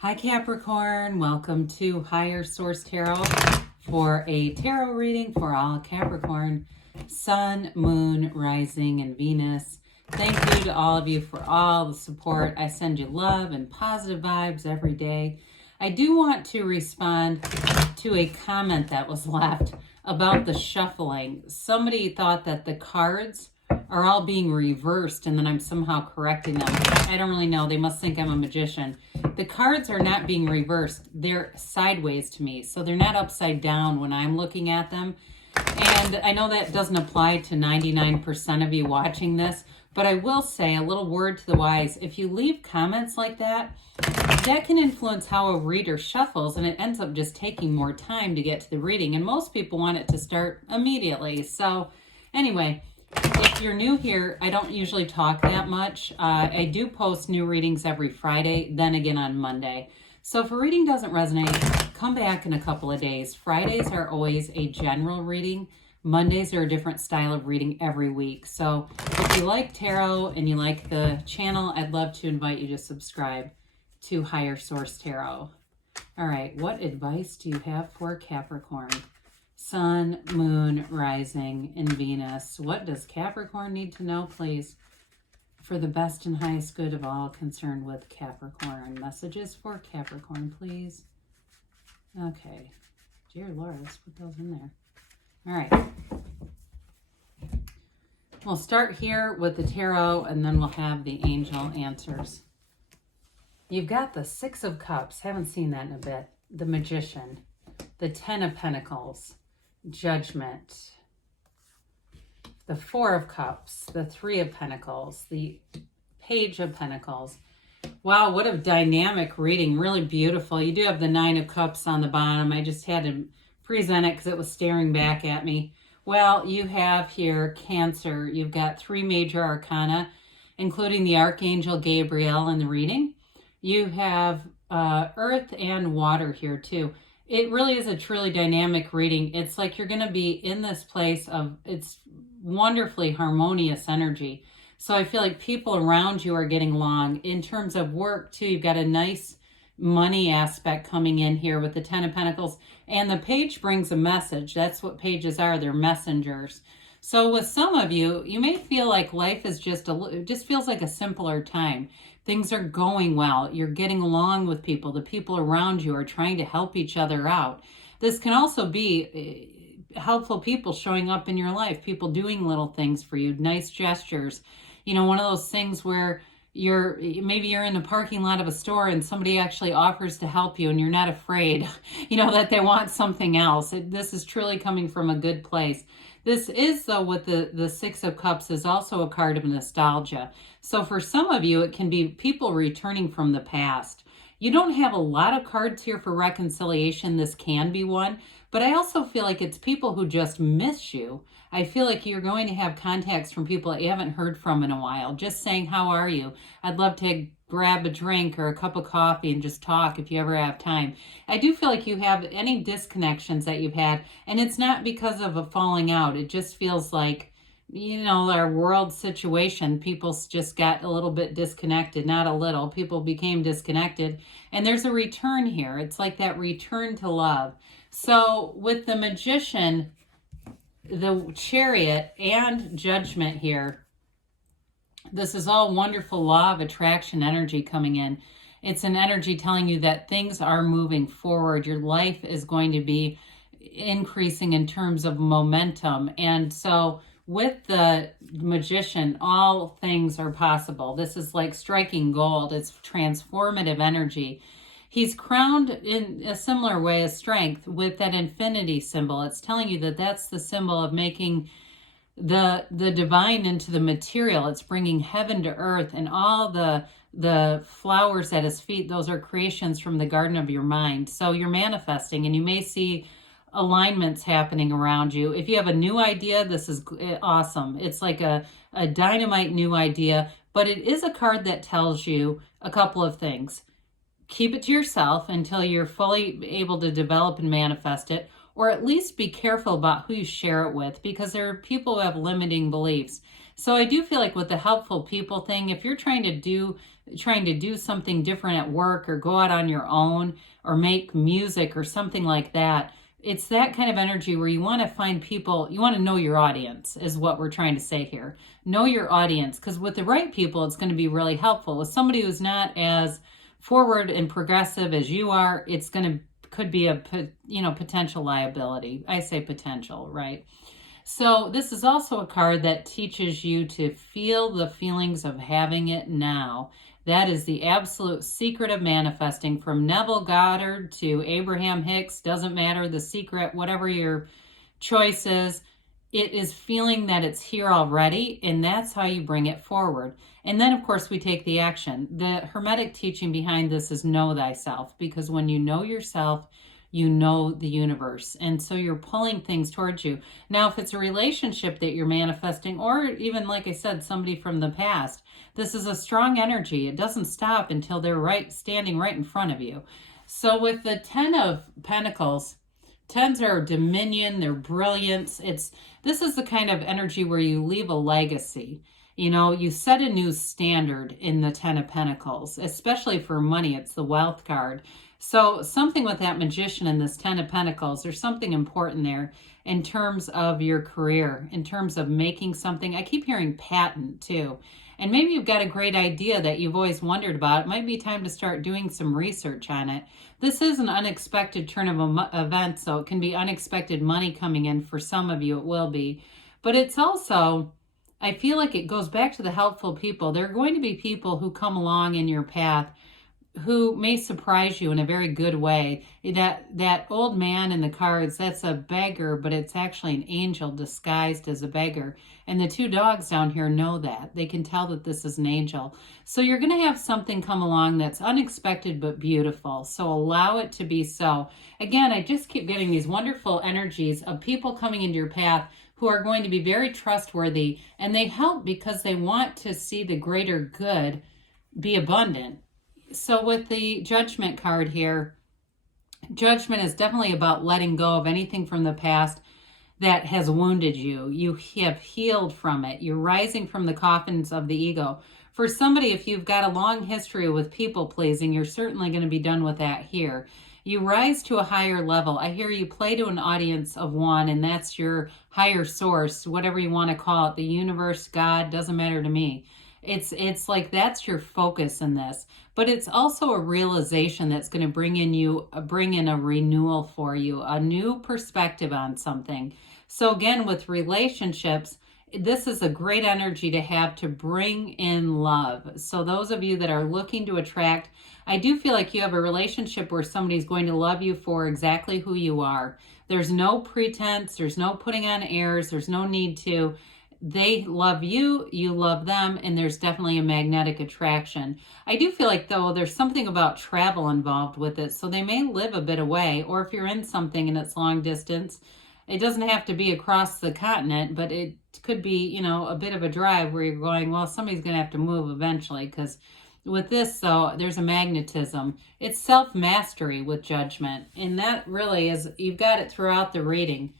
Hi Capricorn, welcome to Higher Source Tarot for a tarot reading for all Capricorn, Sun, Moon, Rising, and Venus. Thank you to all of you for all the support. I send you love and positive vibes every day. I do want to respond to a comment that was left about the shuffling. Somebody thought that the cards are all being reversed and then I'm somehow correcting them. I don't really know. They must think I'm a magician. The cards are not being reversed. They're sideways to me. So they're not upside down when I'm looking at them. And I know that doesn't apply to 99% of you watching this, but I will say a little word to the wise. If you leave comments like that, that can influence how a reader shuffles, and it ends up just taking more time to get to the reading. And most people want it to start immediately. So anyway, if you're new here, I don't usually talk that much. I do post new readings every Friday, then again on Monday. So if a reading doesn't resonate, come back in a couple of days. Fridays are always a general reading. Mondays are a different style of reading every week. So if you like tarot and you like the channel, I'd love to invite you to subscribe to Higher Source Tarot. All right, what advice do you have for Capricorn? Sun, Moon, Rising, and Venus. What does Capricorn need to know, please, for the best and highest good of all concerned with Capricorn? Messages for Capricorn, please. Okay. Dear Lord, let's put those in there. All right. We'll start here with the tarot, and then we'll have the angel answers. You've got the Six of Cups. Haven't seen that in a bit. The Magician. The Ten of Pentacles. Judgment. The Four of Cups. The Three of Pentacles. The Page of Pentacles. Wow, what a dynamic reading. Really beautiful. You do have the Nine of Cups on the bottom. I just had to present it because it was staring back at me. Well, you have here Cancer. You've got three major arcana, including the Archangel Gabriel in the reading. You have earth and water here too. It really is a truly dynamic reading. It's like you're going to be in this place of, it's wonderfully harmonious energy. So I feel like people around you are getting along. In terms of work too, you've got a nice money aspect coming in here with the Ten of Pentacles. And the page brings a message. That's what pages are. They're messengers. So with some of you, you may feel like life is it just feels like a simpler time. Things are going well. You're getting along with people. The people around you are trying to help each other out. This can also be helpful people showing up in your life, people doing little things for you, nice gestures. You know, one of those things where maybe you're in the parking lot of a store and somebody actually offers to help you and you're not afraid, that they want something else. This is truly coming from a good place. This is, though, with the Six of Cups is also a card of nostalgia. So for some of you, it can be people returning from the past. You don't have a lot of cards here for reconciliation. This can be one. But I also feel like it's people who just miss you. I feel like you're going to have contacts from people that you haven't heard from in a while. Just saying, how are you? I'd love to grab a drink or a cup of coffee and just talk if you ever have time. I do feel like you have any disconnections that you've had, and it's not because of a falling out. It just feels like, our world situation, people just got a little bit disconnected. Not a little. People became disconnected, and there's a return here. It's like that return to love. So with the Magician, the Chariot, and Judgment here, this is all wonderful law of attraction energy coming in. It's an energy telling you that things are moving forward. Your life is going to be increasing in terms of momentum. And so with the Magician, all things are possible. This is like striking gold. It's transformative energy. He's crowned in a similar way as Strength with that infinity symbol. It's telling you that that's the symbol of making the divine into the material. It's bringing heaven to earth, and all the flowers at his feet, those are creations from the garden of your mind. So you're manifesting, and you may see alignments happening around you. If you have a new idea, this is awesome. It's like a dynamite new idea, but it is a card that tells you a couple of things. Keep it to yourself until you're fully able to develop and manifest it, or at least be careful about who you share it with, because there are people who have limiting beliefs. So I do feel like with the helpful people thing, if you're trying to do trying to do something different at work or go out on your own or make music or something like that. It's that kind of energy where you want to find people, you want to know your audience is what we're trying to say here. Know your audience, because with the right people, it's going to be really helpful. With somebody who's not as forward and progressive as you are, it's going to could be a potential liability. I say potential, right? So this is also a card that teaches you to feel the feelings of having it now. That is the absolute secret of manifesting. From Neville Goddard to Abraham Hicks, doesn't matter the secret, whatever your choice is, it is feeling that it's here already, and that's how you bring it forward. And then, of course, we take the action. The Hermetic teaching behind this is know thyself, because when you know yourself, you know the universe. And so you're pulling things towards you. Now, if it's a relationship that you're manifesting, or even, like I said, somebody from the past, this is a strong energy. It doesn't stop until they're standing right in front of you. So with the 10 of Pentacles, 10s are dominion, they're brilliance. This is the kind of energy where you leave a legacy. You set a new standard in the 10 of Pentacles, especially for money. It's the wealth card. So something with that Magician and this 10 of Pentacles, there's something important there in terms of your career, in terms of making something. I keep hearing patent too. And maybe you've got a great idea that you've always wondered about. It might be time to start doing some research on it. This is an unexpected turn of events, so it can be unexpected money coming in. For some of you, it will be. But it's also, I feel like it goes back to the helpful people. There are going to be people who come along in your path who may surprise you in a very good way. That old man in the cards, that's a beggar, but it's actually an angel disguised as a beggar. And the two dogs down here know that. They can tell that this is an angel. So you're going to have something come along that's unexpected but beautiful. So allow it to be so. Again, I just keep getting these wonderful energies of people coming into your path who are going to be very trustworthy, and they help because they want to see the greater good be abundant. So with the Judgment card here, Judgment is definitely about letting go of anything from the past that has wounded you. You have healed from it. You're rising from the coffins of the ego. For somebody, if you've got a long history with people pleasing, you're certainly going to be done with that here. You rise to a higher level. I hear you play to an audience of one, and that's your higher source, whatever you want to call it, the universe, God, doesn't matter to me. It's like that's your focus in this, but it's also a realization that's going to bring in a renewal for you, a new perspective on something. So again, with relationships, this is a great energy to have to bring in love. So those of you that are looking to attract, I do feel like you have a relationship where somebody's going to love you for exactly who you are. There's no pretense, there's no putting on airs, there's no need to. They love you, you love them, and there's definitely a magnetic attraction. I do feel like, though, there's something about travel involved with it, so they may live a bit away, or if you're in something and it's long distance, it doesn't have to be across the continent, but it could be, a bit of a drive where you're going, well, somebody's going to have to move eventually, because with this, though, there's a magnetism. It's self-mastery with Judgment, and that really is, you've got it throughout the reading.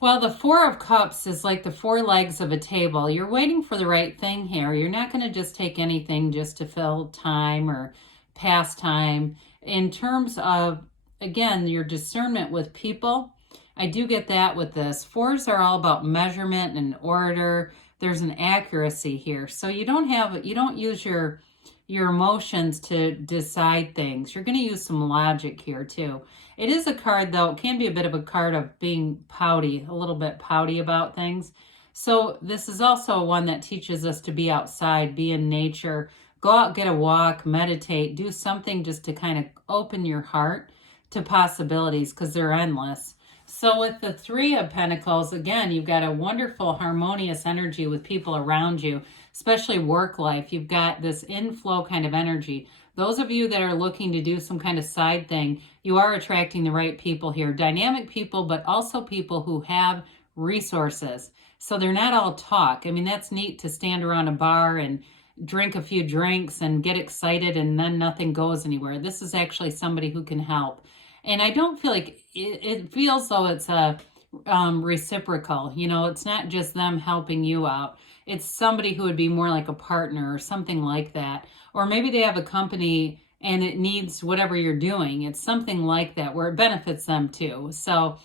Well, the Four of Cups is like the four legs of a table. You're waiting for the right thing here. You're not going to just take anything just to fill time or pass time. In terms of, again, your discernment with people, I do get that with this. Fours are all about measurement and order. There's an accuracy here. So you don't use your emotions to decide things. You're going to use some logic here too. It is a card, though, it can be a bit of a card of being pouty, a little bit pouty about things. So this is also one that teaches us to be outside, be in nature, go out, get a walk, meditate, do something just to kind of open your heart to possibilities, because they're endless. So with the Three of Pentacles, again, you've got a wonderful harmonious energy with people around you, especially work life. You've got this inflow kind of energy. Those of you that are looking to do some kind of side thing, you are attracting the right people here. Dynamic people, but also people who have resources. So they're not all talk. I mean, that's neat to stand around a bar and drink a few drinks and get excited and then nothing goes anywhere. This is actually somebody who can help. And I don't feel like it feels though it's a reciprocal. It's not just them helping you out. It's somebody who would be more like a partner or something like that. or maybe they have a company and it needs whatever you're doing. It's something like that where it benefits them too. So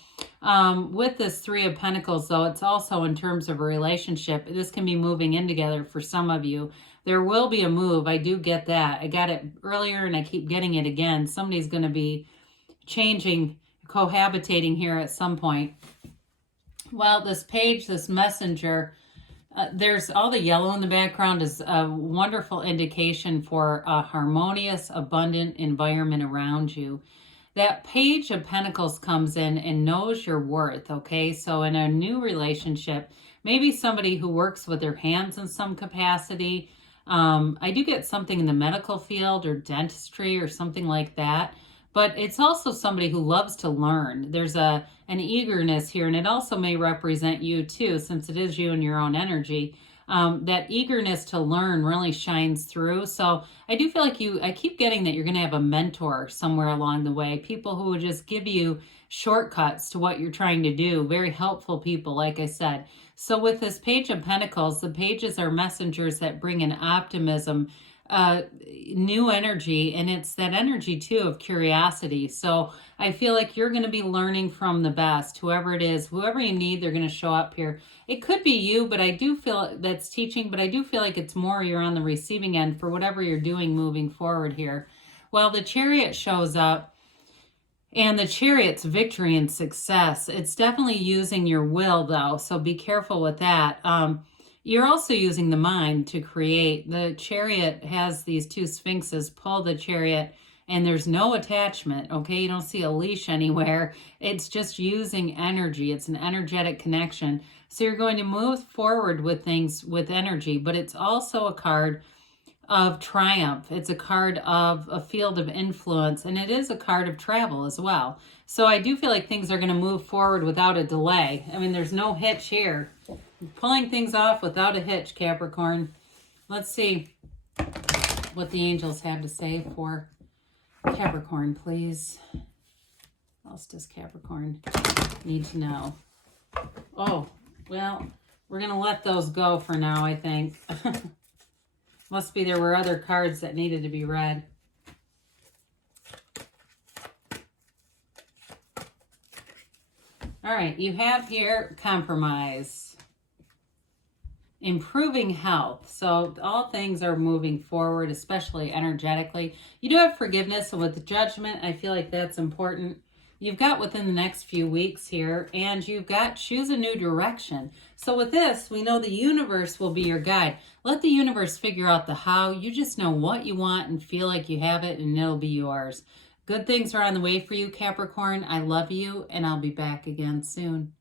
with this Three of Pentacles, though, it's also in terms of a relationship. This can be moving in together for some of you. There will be a move. I do get that. I got it earlier and I keep getting it again. Somebody's going to be changing, cohabitating here at some point. Well, this page, this messenger, there's all the yellow in the background is a wonderful indication for a harmonious, abundant environment around you. That Page of Pentacles comes in and knows your worth, okay? So in a new relationship, maybe somebody who works with their hands in some capacity. I do get something in the medical field or dentistry or something like that. But it's also somebody who loves to learn. There's an eagerness here, and it also may represent you too, since it is you and your own energy. That eagerness to learn really shines through. So I do feel like I keep getting that you're going to have a mentor somewhere along the way. People who would just give you shortcuts to what you're trying to do. Very helpful people, like I said. So with this Page of Pentacles, the pages are messengers that bring an optimism, new energy, and it's that energy too of curiosity. So I feel like you're going to be learning from the best, whoever it is, whoever you need, they're going to show up here. It could be you, but I do feel that's teaching, but I do feel like it's more you're on the receiving end for whatever you're doing moving forward here. Well, the Chariot shows up, and the Chariot's victory and success. It's definitely using your will though, so be careful with that. You're also using the mind to create. The Chariot has these two sphinxes pull the Chariot, and there's no attachment, okay? You don't see a leash anywhere. It's just using energy. It's an energetic connection. So you're going to move forward with things with energy, but it's also a card of triumph. It's a card of a field of influence, and it is a card of travel as well. So I do feel like things are going to move forward without a delay. I mean, there's no hitch here. Pulling things off without a hitch, Capricorn. Let's see what the angels have to say for Capricorn, please. What else does Capricorn need to know? Oh, well, we're going to let those go for now, I think. Must be there were other cards that needed to be read. All right, you have here compromise. Improving health. So all things are moving forward, especially energetically. You do have forgiveness, and with the Judgment, I feel like that's important. You've got within the next few weeks here, and you've got choose a new direction. So with this, we know the universe will be your guide. Let the universe figure out the how. You just know what you want and feel like you have it, and it'll be yours. Good things are on the way for you, Capricorn. I love you, and I'll be back again soon.